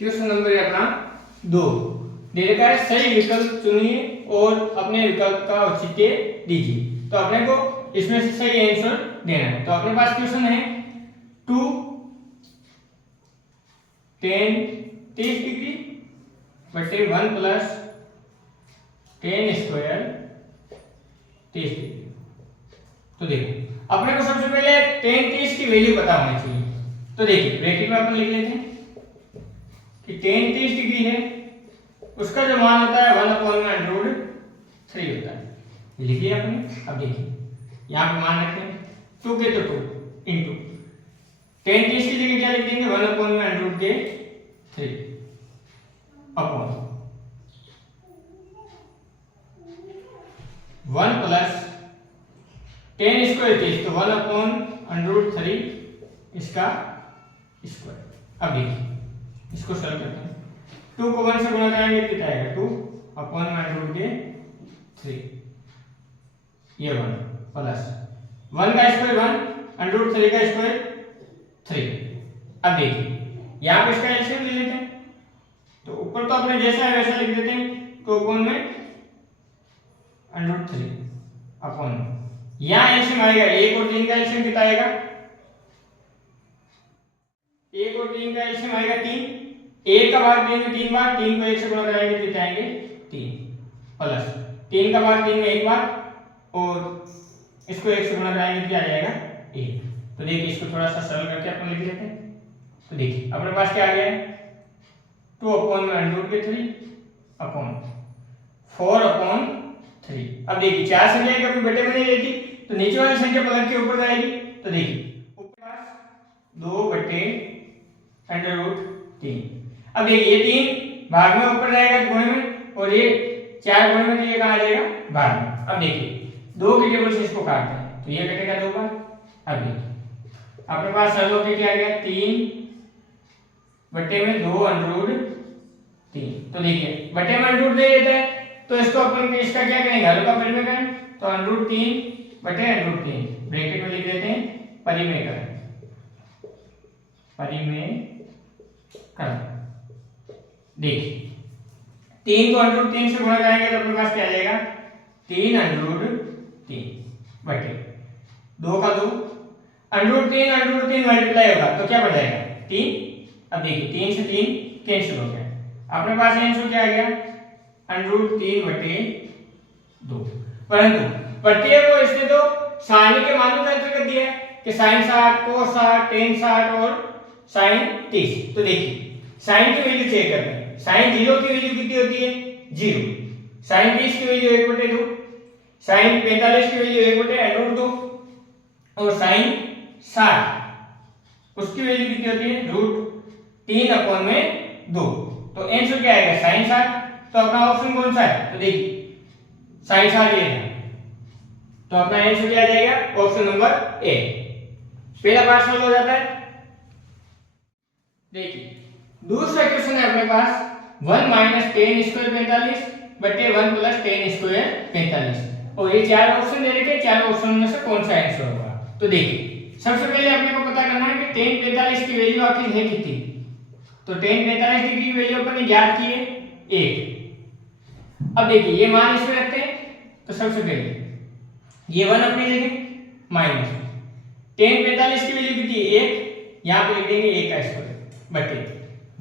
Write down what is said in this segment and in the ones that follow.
Question number है अपना 2। दे रखा है सही विकल्प चुनिए और अपने विकल्प का औचित्य दीजिए। तो अपने को इसमें से सही आंसर देना है। तो अपने पास क्वेश्चन है 2 10 30 डिग्री बटे 1 प्लस 10 स्क्वायर 30 डिग्री। तो देखो अपने को सबसे पहले 10 30 की वैल्यू पता होनी चाहिए। तो देखिए ब्रैकेट में अपन लिख लेते हैं कि 10 30 डिग्री है, उसका जो मान होता है 1/√3 होता है। लिखिए आपने। अब देखिए यहाँ पे मान रखते हैं 2 के तो 2 इंटू 10 30 की जगह क्या लिख देंगे 1/√3 अपॉन 1 प्लस 10 स्क्वायर 30 तो 1/√3 इसका स्क्वायर। अब देखिए इसको सॉल्व करते हैं। 2 को 1 से गुणा करेंगे कितना आएगा 2/√3 ये 1 प्लस 1 का स्क्वायर 1 √3 का स्क्वायर 3। अब देखिए यहाँ पे इसका एलसीएम ले लेते हैं। तो ऊपर तो अपने जैसा है वैसा लिख देते हैं। तो अपॉन में √3 अपॉन यहाँ एलसीएम आएगा 1 और 3 का एलसीएम कितना आएगा 1 और 3 का एलसीएम आएगा 3। 1 का भाग 3 में 3 बार, 3 को 1 से गुणा कराएंगे कितने आएंगे 3 प्लस 3 का भाग 3 में 1 बार और इसको 1 से गुणा कराएंगे क्या आ जाएगा 1। तो देखिए इसको थोड़ा सा सरल करके अपन लिख लेते हैं। तो देखिए अपने पास क्या आ गया है 2/√3 अपॉन 4/3। अब देखिए 4 संख्या कभी बटे में नहीं रहती तो नीचे वाली संख्या पलट के ऊपर जाएगी। तो देखिए ऊपर पास 2/√3। अब देखिए ये 3 भाग में ऊपर जाएगा गुणे में और ये 4 गुणे में तो ये कहाँ आ जाएगा भाग में। अब देखिए 2 की टेबल से इसको काटते हैं तो ये कटेगा 2 बार। अब देखिए अपने पास सरल होके क्या आ गया 3 बटे में 2/√3। तो देखिए बटे में √3 दे देता है तो इसको अपन इसका क्या करेंगे हल्का परिमेय तो √3 बटे √3 ब्रैकेट में लिख देते हैं परिमेयकरण। देखिए 3 को √3 से गुणा करेंगे तो अपने पास क्या आ जाएगा 3/3 बटे 2 का 2 √3 मल्टीप्लाई होगा तो क्या बढ़ जाएगा 3। अब देखिए 3 से 3 कैंसिल हो गया। अपने पास आंसर क्या आ गया √3 बटे 2। परंतु प्रत्येक को इसने तो सारणी के मानों का अंतर कर दिया है कि sin 60 cos 60 tan 60 और sin 30। तो देखिए sin की वैल्यू चेक करते हैं। sin 0 की वैल्यू कितनी होती है 0, sin 30 की वैल्यू 1/2, sin 45 की वैल्यू 1/√2 और sin 60 उसकी वैल्यू कितनी होती है √3/2। तो आंसर क्या आएगा sin 60। तो अपना ऑप्शन कौन सा है तो देखिए sin 60 ये है। तो अपना आंसर क्या आ जाएगा ऑप्शन नंबर ए। पहला पार्ट सॉल्व हो जाता है। देखिए दूसरा क्वेश्चन है अपने पास 1 - 10 स्क्वायर 45 बटे 1 + 10 स्क्वायर 45 और ये चार ऑप्शन दे रखे। चार ऑप्शन में से कौन सा आंसर होगा। तो देखिए सबसे पहले अपने को पता करना है कि tan 45 की वैल्यू आखिर है कितनी। तो tan 45 डिग्री की वैल्यू अपन ने ज्ञात की है 1। अब देखिए ये मान इसमें रखते हैं तो सबसे पहले ये 1 अपने लिखें माइनस tan 45 की वैल्यू कितनी है 1। यहाँ पे लिख देंगे 1 का स्क्वायर बटे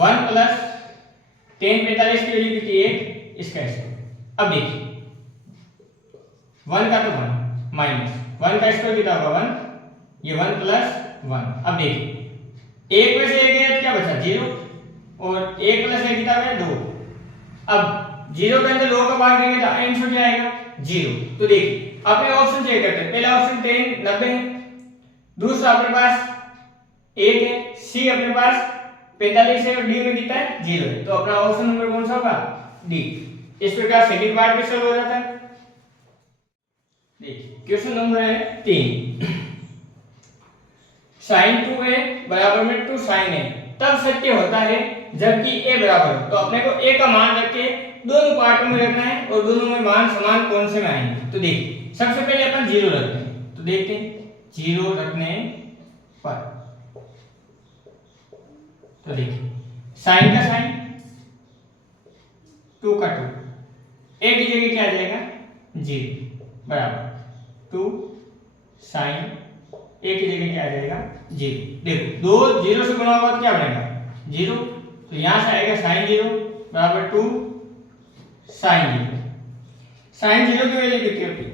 1 प्लस tan 45 की वैल्यू कितनी है 1 इसका स्क्वायर। अब देखिए 1 का तो 1 माइनस 1 का स्क्वायर कितना होगा 1 ये 1 प्लस 1। अब देखिए 1 में से 1 गया तो क्या बचा 0 और 1 प्लस 1 कितना है 2। अब 0 के अंदर 2 का भाग देंगे तो आंसर क्या आएगा 0। तो देखिए अपने ऑप्शन चेक करते हैं। पहला ऑप्शन 10 90 है, दूसरा अपने पास 1 है, सी अपने पास 45 है और डी में कितना है 0 है। तो अपना ऑप्शन नंबर कौन सा होगा डी। इस प्रकार सेकंड पार्ट भी सॉल्व हो जाता है। देखिए क्वेश्चन नंबर है 3 sin 2a बराबर में 2 sin a तब सत्य होता है जबकि a बराबर हो। तो अपने को a का मान रख के दोनों पार्टों में रखना है और दोनों में मान समान कौन से में आएंगे। तो देखिए सबसे पहले अपन 0 रखते हैं। तो देखते हैं 0 रखने पर तो देखिए साइन का साइन, 2 का 2, ए की जगह क्या आ जाएगा 0 बराबर 2 साइन, ए की जगह क्या आ जाएगा 0। देखो दो जीरो से गुणा होगा तो क्या बनेगा 0, तो यहां से आएगा साइन 0 बराबर 2 साइन 0। साइन 0 की वैल्यू कितनी होती है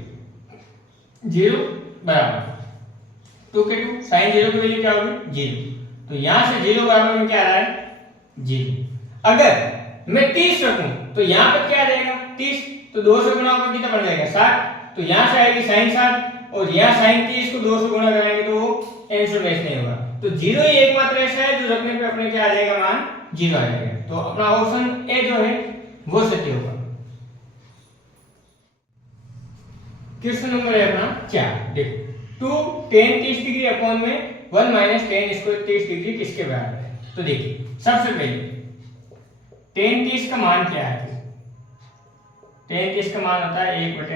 0 बराबर 2 के 2, साइन 0 की वैल्यू क्या होगी 0, तो यहां से 0 बराबर में क्या आ रहा है 0। अगर मैं 30 रखूं तो यहां पर क्या आ जाएगा 30, तो 2 से गुणा होकर कितना बन जाएगा 60, तो यहां से आएगी साइन 60 और यहां साइन 30 को 2 से गुणा कराएंगे तो वो आंसर मैच नहीं होगा। तो 0 ही एकमात्र ऐसा है जो रखने पे अपने क्या आ जाएगा मान 0 आ जाएगा, तो अपना ऑप्शन ए जो है वो सत्य होगा। क्वेश्चन नंबर है अपना 4, देखो 2 tan 30 डिग्री अपॉन में 1 माइनस tan स्क्वायर 30 डिग्री किसके बराबर है। तो देखिए सबसे पहले tan 30 का मान क्या है, tan 30 का मान होता है 1 बटे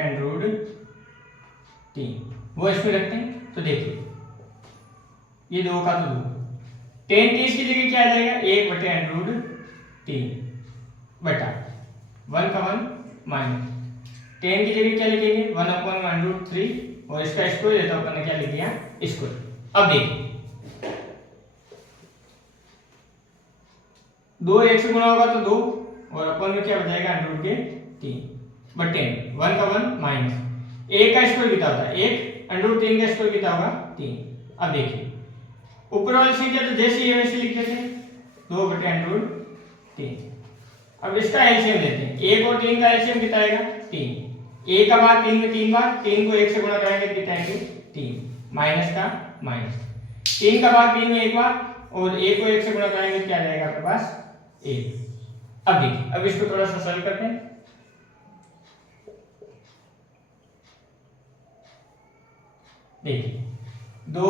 √3, वो इसमें रखते हैं। तो देखिए ये 2 का तो 2, tan 30 की जगह क्या आ जाएगा 1 बटे √3 बटा 1 का 1 माइनस tan की जगह क्या लिखेंगे 1 अपॉन √3 और इसका स्क्वायर है तो अपन ने क्या लिख दिया स्क्वायर। अब देखिए 2 1 से गुणा होगा तो 2 और अपन में क्या बचाएगा √3 बटे 1 का 1 माइनस 1 का स्क्वायर कितना होता है 1, √3 का स्क्वायर कितना होगा 3। अब देखिए ऊपर वाली संख्या तो जैसी है वैसे लिख देते हैं 2 बटे √3। अब इसका एलसीएम लेते हैं, 1 और 3 का एलसीएम कितना आएगा 3, 1 का भाग 3 में 3 बार, 3 को 1 से गुणा कराएंगे तो कितना आएंगे 3, माइनस का माइनस, 3 का भाग 3 में 1 बार और 1 को 1 से गुणा कराएंगे तो क्या आ जाएगा आपके पास 1। अब देखिए अब इसको थोड़ा सा सरल करते हैं, देखिए 2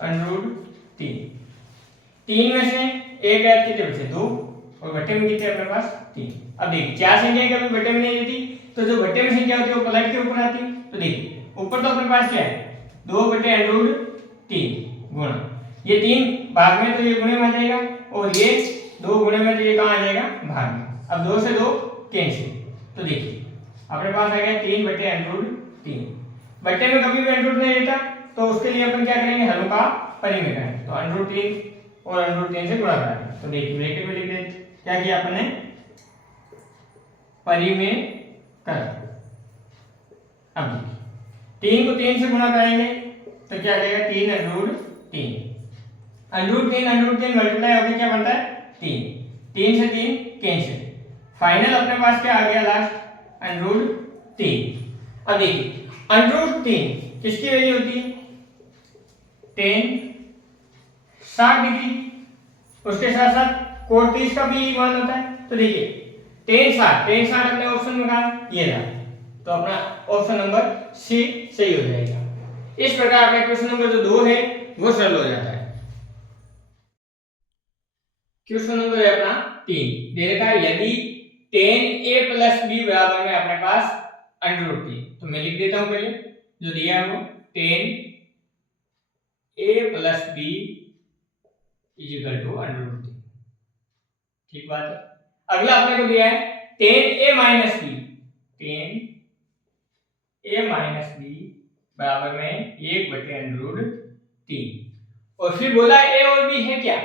√3, 3 में से एक ऐड कितने बचे 2 और बटे में कितने अपने पास 3। अब देखिए चार संख्या कभी बटे में नहीं रहती, तो जो बटे में संख्या होती है वो पलट के ऊपर आती है। तो देखिए ऊपर तो अपने पास क्या है 2 बटे √3 गुणा ये 3 भाग में तो ये गुणे में आ जाएगा और ये 2 गुणे में तो ये कहाँ आ जाएगा भाग में। अब 2 से 2 कैंसिल, तो देखिए अपने पास आ गया 3 बटे √3। बटे में कभी भी √3 नहीं रहता तो उसके लिए अपन क्या करेंगे हरों का परिमेय करेंगे, तो √3 और √3 से गुणा करेंगे। तो देखिए ब्रैकेट में लिख देते क्या किया अपने परिमेय कर। अब देखिए 3 को 3 से गुणा करेंगे तो क्या आ जाएगा 3 √3 मल्टीप्लाई होकर क्या बनता है 3, 3 से 3 कैंसिल, फाइनल अपने पास क्या आ गया लास्ट √3। अब देखिए √3 किसकी वैल्यू होती है tan 60 डिग्री, उसके साथ साथ cot 30 का भी मान होता है। तो देखिए tan 60 अपने ऑप्शन में कहा ये रहा, तो अपना ऑप्शन नंबर सी सही हो जाएगा। इस प्रकार अपना क्वेश्चन नंबर जो 2 है वो सरल हो जाता है। क्वेश्चन नंबर है अपना 3, दे रखा है यदि tan a + b बराबर में अपने पास √3, तो मैं लिख देता हूं पहले जो दिया है वो tan a + b = √3, ठीक बात है। अगला अपने को दिया है tan a - b, tan a - b बराबर में 1 बटे √3 और फिर बोला a और b है क्या,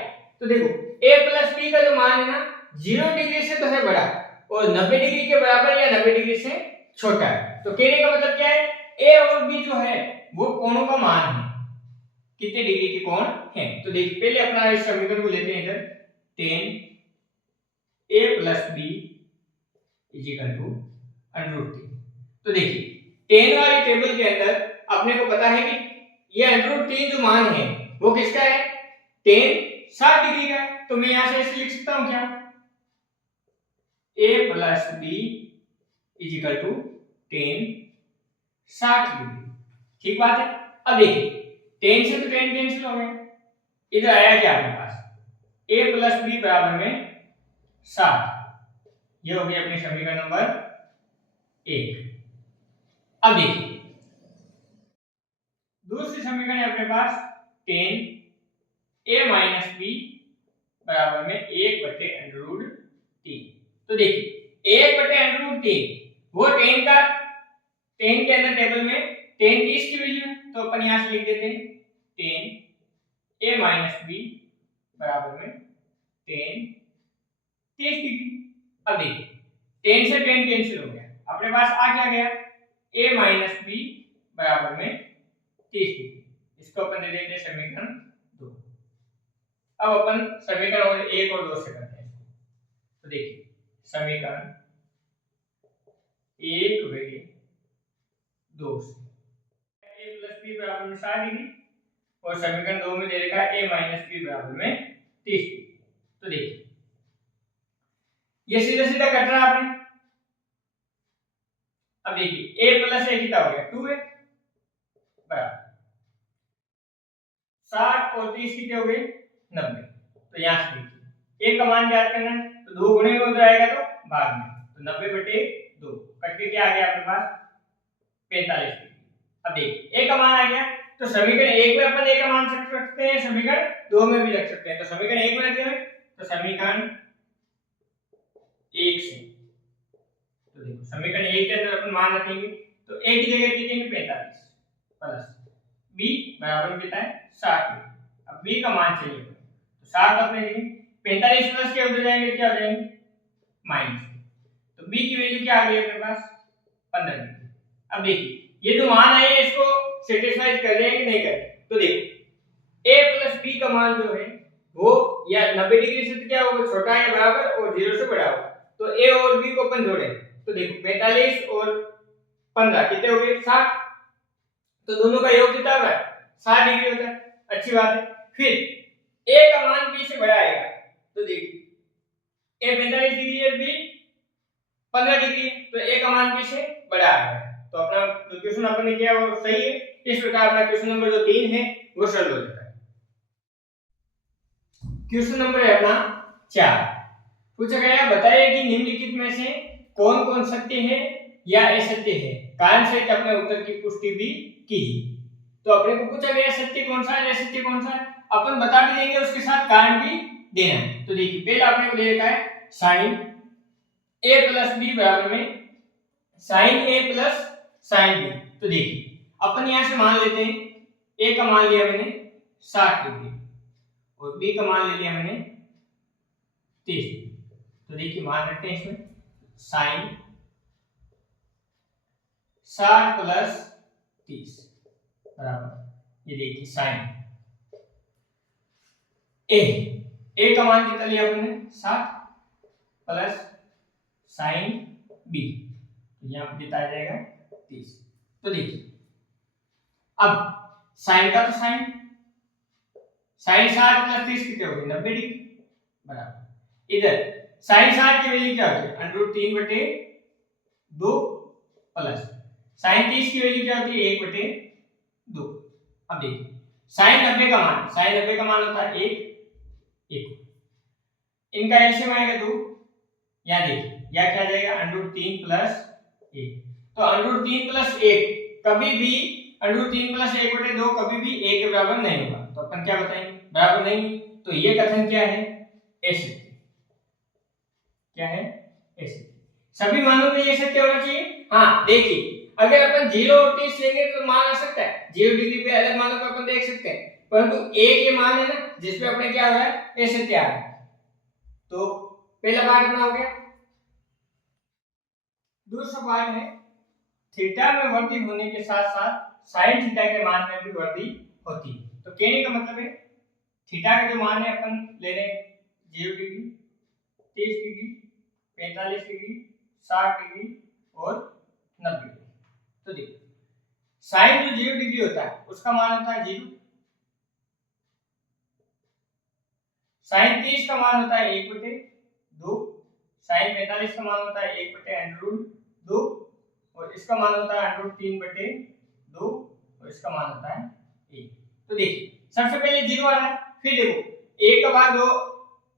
तो देखो a + b का जो मान है ना 0 डिग्री से तो है बड़ा और 90 डिग्री के बराबर या 90 डिग्री से छोटा है। तो कहने का मतलब क्या है a और b जो है वो कोणों का मान है, कितने डिग्री के कोण हैं। तो देखिए पहले अपना इस समीकरण को लेते हैं इधर tan a + b = √3। तो देखिए tan वाली टेबल के अंदर अपने को पता है कि ये √3 जो मान है वो किसका है tan 60 डिग्री का है, तो मैं यहां से ऐसे लिख सकता हूं क्या a + b = tan 60 डिग्री, ठीक बात है। अब देखिए tan से तो tan कैंसिल हो गया, इधर आया क्या अपने पास a + b बराबर में 60, ये हो गई अपनी समीकरण नंबर 1। अब देखिए दूसरी समीकरण है अपने पास tan a - b बराबर में 1/√3। तो देखिए 1/√3 वो 10 के अंदर टेबल में 10 30 की वैल्यू है, तो अपन यहां से लिख देते हैं 10 a-b बराबर में 10 30 डिग्री। अब देखिए 10 से 10 कैंसिल हो गया, अपने पास आ क्या गया a-b बराबर में 30 डिग्री। इसको अपन दे देते हैं समीकरण 2। अब अपन समीकरण और 1 और 2 से करते हैं। तो देखिए समीकरण 1 व 2 से a + b बराबर में 60 डिग्री और समीकरण 2 में दे रखा है a-b बराबर में 30 डिग्री। तो देखिए ये सीधा सीधा कट रहा है आपने। अब देखिए a + a कितना हो गया 2a बराबर 60 और 30 कितने हो गए 90। तो यहां से देखिए a का मान ज्ञात करना है, तो 2 गुणे में हो जाएगा तो भाग में, तो 90/2 कट के क्या आ गया अपने पास 45 डिग्री। अब देखिए a का मान आ गया, तो समीकरण 1 में अपन a का मान रख सकते हैं, समीकरण 2 में भी रख सकते हैं। तो समीकरण 1 में रखते हैं, तो समीकरण 1 से तो देखो समीकरण 1 के अंदर अपन मान रखेंगे, तो a की जगह लिखेंगे 45 प्लस b बराबर में कितना है 60। अब b का मान चाहिए, तो 60 अपने लिखेंगे, 45 प्लस के उधर जाएंगे क्या हो जाएंगे माइनस, तो b की वैल्यू क्या आ गई अपने पास 15 डिग्री। अब देखिए ये जो मान आए हैं इसको सेटिस्फाई कर रहे हैं कि नहीं कर रहे। तो देखो a + b का मान जो है वो या 90 डिग्री से क्या होगा छोटा या बराबर और 0 से बड़ा होगा। तो a और b को अपन जोड़ें, तो देखो 45 और 15 कितने हो गए 60, तो दोनों का योग कितना होगा 60 डिग्री होता है। अच्छी बात है। फिर a का मान b से बड़ा आएगा, तो देखिए a 45 डिग्री है, b 15 डिग्री, तो a का मान b से बड़ा आ गया। तो अपना जो क्वेश्चन अपन ने किया वो सही है। इस प्रकार अपना क्वेश्चन नंबर जो 3 है वो सॉल्व हो जाता है। क्वेश्चन नंबर है अपना 4, पूछा गया बताइए कि निम्नलिखित में से कौन कौन सत्य है या असत्य है, कारण सहित अपने उत्तर की पुष्टि भी कीजिए। तो अपने को पूछा गया सत्य कौन सा है असत्य कौन सा है, अपन बता भी देंगे उसके साथ कारण भी देना है। तो देखिए पहला अपने को दे रखा है sin a + b बराबर में sin a + sin b। तो देखिए अपन यहां से मान लेते हैं a का मान लिया मैंने 60 डिग्री और b का मान ले लिया मैंने 30 डिग्री। तो देखिए मान रखते हैं इसमें sin 60 + 30 बराबर ये देखिए sin a का मान कितना लिया आपने 60 प्लस sin b, यहां पे कितना आ जाएगा 30। तो देखिए अब sin का तो sin 60 + 30 कितने हो गए 90 डिग्री बराबर इधर sin 60 की वैल्यू क्या होती है √3/2 प्लस sin 30 की वैल्यू क्या होती है 1/2। अब देखिए sin 90 का मान होता है 1 इनका एलसीएम आएगा 2, यहां देखिए यह क्या आ जाएगा √3 + 1। तो √3 + 1 कभी भी √3 + 1/2 कभी भी 1 के बराबर नहीं होगा, तो अपन क्या बताएंगे बराबर नहीं। तो ये कथन क्या है ऐसे क्या है ऐसे सभी मानों में ये सत्य होना चाहिए। हाँ देखिए अगर अपन 0 और 30 लेंगे तो मान आ सकता है 0 डिग्री पे अलग मानों को अपन देख सकते हैं, परंतु एक ये मान है ना जिसपे अपने क्या हो रहा है ऐसे क्या है। तो पहला पार्ट अपना हो गया। दूसरा पार्ट है थीटा में वृद्धि होने के साथ साथ sin थीटा के मान में भी वृद्धि होती है। तो कहने का मतलब है थीटा का जो मान है अपन ले रहे हैं 0 डिग्री 30 डिग्री 45 डिग्री 60 डिग्री और 90 डिग्री। तो देखो sin जो 0 डिग्री होता है उसका मान होता है 0, sin 30 का मान होता है 1/2, sin 45 का मान होता है 1/√2 और इसका मान होता है √3/2 और इसका मान होता है 1। तो देखिए सबसे पहले 0 आ रहा है, फिर देखो 1 का भाग 2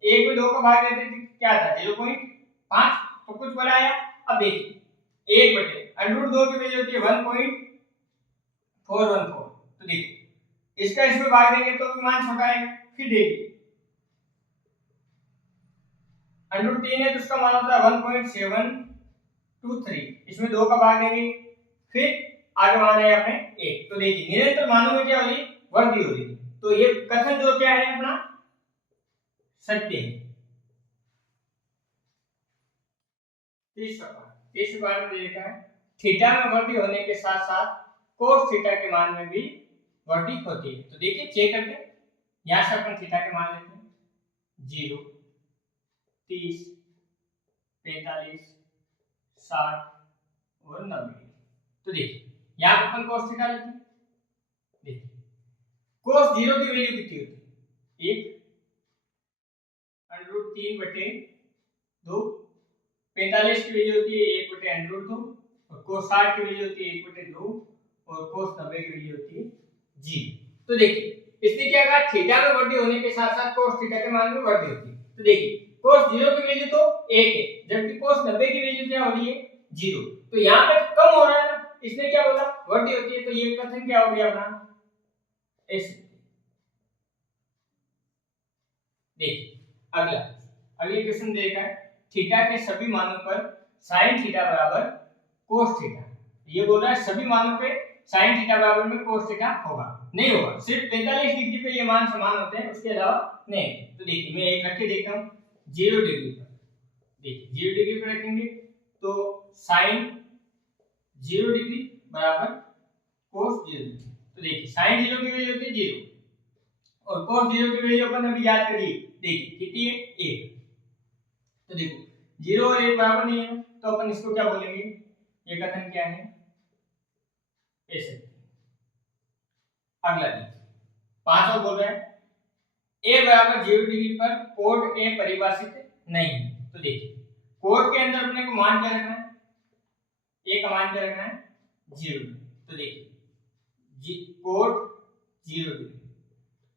1 में 2 का भाग देते थे क्या था 0.5, तो कुछ बड़ा आया। अब देखिए 1/√2 की वैल्यू होती है 1.414। तो देखिए इसका इसमें भाग देंगे तो भी मान छोटा आएगा। फिर देखिए √3 है तो उसका मान होता है 1.723। इसमें 2 का भाग देंगे, फिर आगे मान है अपने 1। तो देखिए निरंतर मानों में क्या होगी, वृद्धि होगी। तो ये कथन जो क्या है अपना सत्य है। तीसरा पार्ट में देखा है थीटा में वृद्धि होने के साथ साथ कोस थीटा के मान में भी वृद्धि होती है। तो देखिए चेक करते हैं, यहां से अपन थीटा के मान लेते हैं 0, 30, 45, 60 और 90। तो देखिए यहां पर अपन कोस थीटा लेते हैं। देखिए कोस 0 की वैल्यू कितनी होती है, 1 √3/2। 45 की वैल्यू होती है 1/√2 और कोस 60 की वैल्यू होती है 1/2 और कोस 90 की वैल्यू होती है 0। तो देखिए इसने क्या कहा, थीटा में वृद्धि होने के साथ साथ कोस थीटा के मान में वृद्धि होती है। तो देखिए कोस 0 की वैल्यू तो 1 है, जबकि कोस 90 की वैल्यू क्या हो रही है, 0। तो यहाँ पे कम हो रहा है ना, इसने क्या बोला वृद्धि होती है। तो ये कथन क्या हो गया अपना ऐसे। देखिए अगले क्वेश्चन देखा है थीटा के सभी मानों पर sin थीटा बराबर cos थीटा। ये बोल रहा है सभी मानों पे sin थीटा बराबर में cos थीटा होगा, नहीं होगा, सिर्फ 45 डिग्री पे ये मान समान होते हैं, उसके अलावा नहीं। तो देखिए मैं एक रख के देखता हूं 0 डिग्री पर। देखिए 0 डिग्री पर रखेंगे तो sin 0 डिग्री बराबर cos 0 डिग्री। तो देखिए sin 0 की वैल्यू होती है 0 और cos 0 की वैल्यू अपन अभी याद करिए, देखिए कितनी है 1। तो देखो 0 और 1 बराबर नहीं है तो अपन इसको क्या बोलेंगे, ये कथन क्या है ऐसे। अगला देखिए 5 और बोल रहा है a बराबर 0 डिग्री पर कोट a परिभाषित नहीं है। तो देखिए कोट के अंदर अपने को मान क्या रखना है, a का मान क्या रखना है 0। तो देखिए कोट 0 डिग्री,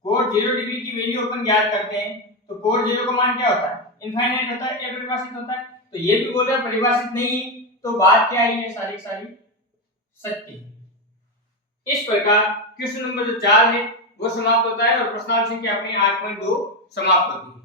कोट 0 डिग्री की वैल्यू अपन ज्ञात करते हैं। तो कोट 0 का मान क्या होता है, इनफाइनाइट होता है, अपरिभाषित होता है। तो ये भी बोल रहा है परिभाषित नहीं है, तो बात क्या है, ये सारी सत्य है। इस प्रकार क्वेश्चन नंबर जो 4 है वो समाप्त होता है और प्रश्नावली संख्या अपनी 8.2 समाप्त होती है।